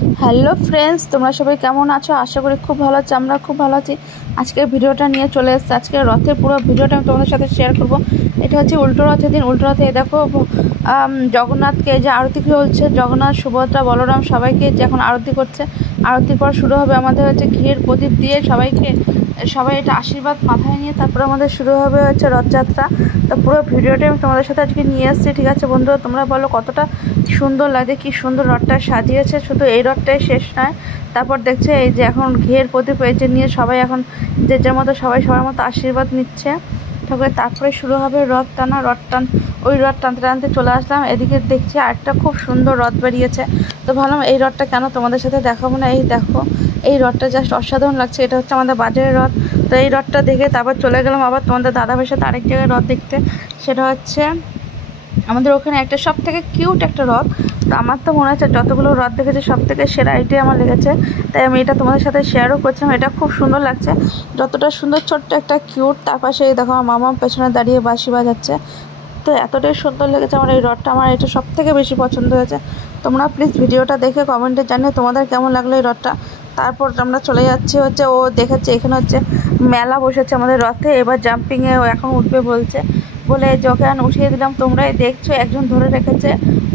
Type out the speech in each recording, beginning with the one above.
Hello friends, তোমরা সবাই কেমন আছো? আশা করি খুব ভালো আছো। আমরা খুব ভালো আছি। আজকের ভিডিওটা নিয়ে চলে এসেছি। আজকে রথের পুরো ভিডিওটা আমি তোমাদের সাথে শেয়ার করব। এটা হচ্ছে উল্টো রথের দিন। উল্টো রথে দেখো জগন্নাথকে যে আরতি চলছে, জগন্নাথ, সুভদ্রা, বলরাম সবাইকে যে এখন আরতি করছে। আরতির পর শুরু হবে আমাদের হচ্ছে ঘিয়ের প্রদীপ দিয়ে সবাই এটা আশীর্বাদ মাথায় নিয়ে তারপরে আমাদের শুরু হবে হচ্ছে রথযাত্রা। তো পুরো ভিডিওটা আমি তোমাদের সাথে আজকে নিয়ে এসেছি। ঠিক আছে বন্ধুরা, তোমরা বলো কতটা সুন্দর লাগে, কি সুন্দর রথটা সাজিয়েছে। শুধু এই রথটাই শেষ নয়, তারপর দেখছে এই যে এখন ঘিয়ের প্রদীপ হয়েছে নিয়ে সবাই এখন যে যার মতো সবার মতো আশীর্বাদ নিচ্ছে। তারপরে শুরু হবে রথ টানা। ওই রথ টানতে টানতে চলে আসলাম। এদিকে দেখছি আরেকটা খুব সুন্দর রথ বেরিয়েছে। তো ভাবলাম এই রথটা কেন তোমাদের সাথে দেখাবো না। এই দেখো, এই রথটা জাস্ট অসাধারণ লাগছে। এটা হচ্ছে আমাদের বাজারের রথ। তো এই রথটা দেখে তারপর চলে গেলাম আবার তোমাদের দাদাভাইয়ের সাথে আরেক জায়গায় রথ দেখতে। সেটা হচ্ছে আমাদের ওখানে একটা সব থেকে কিউট একটা রথ। তো আমার তো মনে হচ্ছে যতগুলো রথ দেখেছে সব থেকে সেরা এটাই আমার লেগেছে, তাই আমি এটা তোমাদের সাথে শেয়ারও করছিলাম। এটা খুব সুন্দর লাগছে, যতটা সুন্দর ছোট্ট একটা কিউট। তার পাশে এই দেখো আমার মামা পেছনে দাঁড়িয়ে বাঁশি বাজাচ্ছে। তো এতটাই সুন্দর লেগেছে আমার এই রথটা, আমার এটা সব থেকে বেশি পছন্দ হয়েছে। তোমরা প্লিজ ভিডিওটা দেখে কমেন্টে জানিয়ে তোমাদের কেমন লাগলো এই রথটা। তারপর আমরা চলে যাচ্ছি হচ্ছে, ও দেখাচ্ছে এখানে হচ্ছে মেলা বসেছে আমাদের রথে। এবার জাম্পিংয়ে ও এখন উঠবে বলে যখন উঠিয়ে দিলাম। তোমরাই দেখছো একজন ধরে রেখেছে,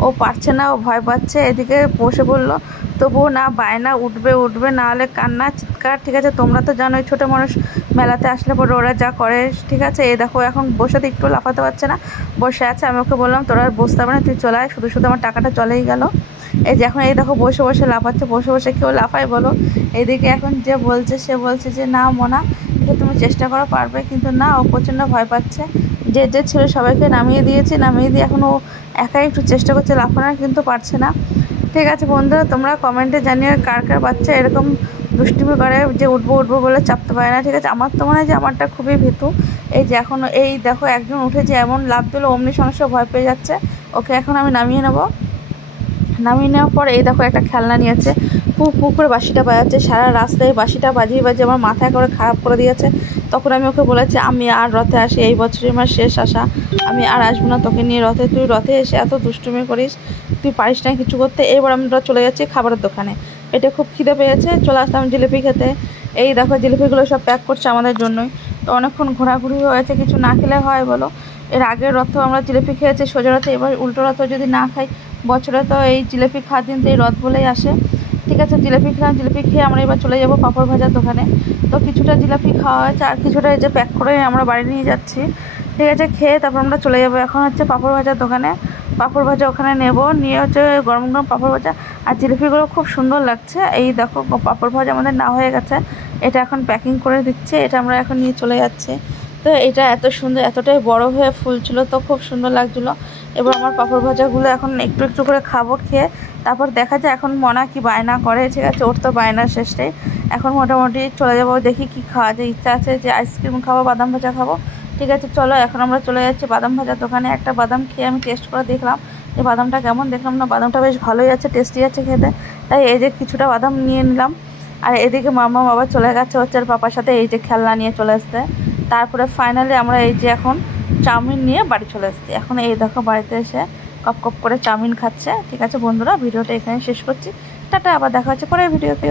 ও পারছে না, ও ভয় পাচ্ছে। এদিকে বসে বললো, তবুও না বায়না, উঠবে না হলে কান্না চিৎকার। ঠিক আছে, তোমরা তো জানোই ছোটো মানুষ মেলাতে আসলে পরে ওরা যা করে। ঠিক আছে, এই দেখো এখন বসে একটু লাফাতে পারছে না, বসে আছে। আমি ওকে বললাম তোরা আর বসতে হবে না, তুই চলে আয়। শুধু আমার টাকাটা চলেই গেল। এই যে এখন এই দেখো বসে লাফাচ্ছে। বসে কেউ লাফায় বলো? এদিকে এখন যে বলছে সে বলছে যে না মোনা, এটা তুমি চেষ্টা করো, পারবে। কিন্তু না, ও প্রচণ্ড ভয় পাচ্ছে। যে ছিল সবাইকে নামিয়ে দিয়ে এখন ও একাই একটু চেষ্টা করছে লাফানোর, কিন্তু পারছে না। ঠিক আছে বন্ধুরা, তোমরা কমেন্টে জানিয়ে কার বাচ্চা এরকম দুষ্টুমি করে যে উঠবো বলে চাপতে পারে না। ঠিক আছে, আমার তো মনে হয় যে আমারটা খুবই ভীতু। এই যে এখন এই দেখো একজন উঠেছে, এমন লাফ দিল অমনি সমস্যা ভয় পেয়ে যাচ্ছে। ওকে এখন আমি নামিয়ে নেওয়ার পর এই দেখো একটা খেলনা নিয়েছে, পু করে বাঁশিটা বাজাচ্ছে। সারা রাস্তায় বাঁশিটা বাজিয়ে আমার মাথা করে খারাপ করে দিয়েছে। তখন আমি ওকে বলেছি আমি আর রথে আসি, এই বছরই আমার শেষ আসা, আমি আর আসবো না তোকে নিয়ে রথে। তুই রথে এসে এত দুষ্টুমি করিস, তুই পারিস না কিছু করতে। এবার আমরা চলে যাচ্ছি খাবারের দোকানে। এটা খুব খিদে পেয়েছে, চলে আসলাম জিলিপি খেতে। এই দেখো জিলিপিগুলো সব প্যাক করছে আমাদের জন্যই। তো অনেকক্ষণ ঘোরাঘুরি হয়েছে, কিছু না খেলে হয় বলো? এর আগের রথেও আমরা জিলিপি খেয়েছি সোজা রথে, এবার উল্টো রথেও যদি না খাই। বছরে তো এই জিলিপি খাওয়ার দিন তো এই রথ বলেই আসে। ঠিক আছে, জিলিপি খেয়ে আমরা এবার চলে যাব পাঁপড় ভাজার দোকানে। তো কিছুটা জিলিপি খাওয়া হয়েছে, আর কিছুটা এই যে প্যাক করে আমরা বাড়ি নিয়ে যাচ্ছি। ঠিক আছে, খেয়ে তারপর আমরা চলে যাবো এখন হচ্ছে পাঁপড় ভাজার দোকানে। পাঁপড় ভাজা ওখানে নিয়ে হচ্ছে গরম গরম পাঁপড় ভাজা। আর জিলিপিগুলো খুব সুন্দর লাগছে। এই দেখো পাঁপড় ভাজা আমাদের না হয়ে গেছে, এটা এখন প্যাকিং করে দিচ্ছে, এটা আমরা এখন নিয়ে চলে যাচ্ছি। তো এটা এত সুন্দর, এতটাই বড় হয়ে ফুলছিল, তো খুব সুন্দর লাগছিলো। এবার আমার পাঁপড় ভাজাগুলো এখন একটু করে খাবো। খেয়ে তারপর দেখা যায় এখন মনা কি বায়না করে। ঠিক আছে, ওর তো বায়নার শেষ নেই। এখন মোটামুটি চলে যাবো, দেখি কি খাওয়া যায়। ইচ্ছা আছে যে আইসক্রিম খাবো, বাদাম ভাজা খাবো। ঠিক আছে চলো, এখন আমরা চলে যাচ্ছি বাদাম ভাজার দোকানে। একটা বাদাম খেয়ে আমি টেস্ট করে দেখলাম যে বাদামটা কেমন। দেখলাম না, বাদামটা বেশ ভালোই আছে, টেস্টি আছে খেতে। তাই এই যে কিছুটা বাদাম নিয়ে নিলাম। আর এদিকে মামা বাবা চলে গেছে হচ্ছে আর পাপার সাথে এই যে খেলনা নিয়ে চলে আসতে। তারপরে ফাইনালি আমরা এই যে এখন চাউমিন নিয়ে বাড়ি চলে এসেছি। এখন এই দেখো বাড়িতে এসে কপ করে চাউমিন খাচ্ছে। ঠিক আছে বন্ধুরা, ভিডিওটা এখানে শেষ করছি। টাটা, আবার দেখা হচ্ছে পরের ভিডিওতে।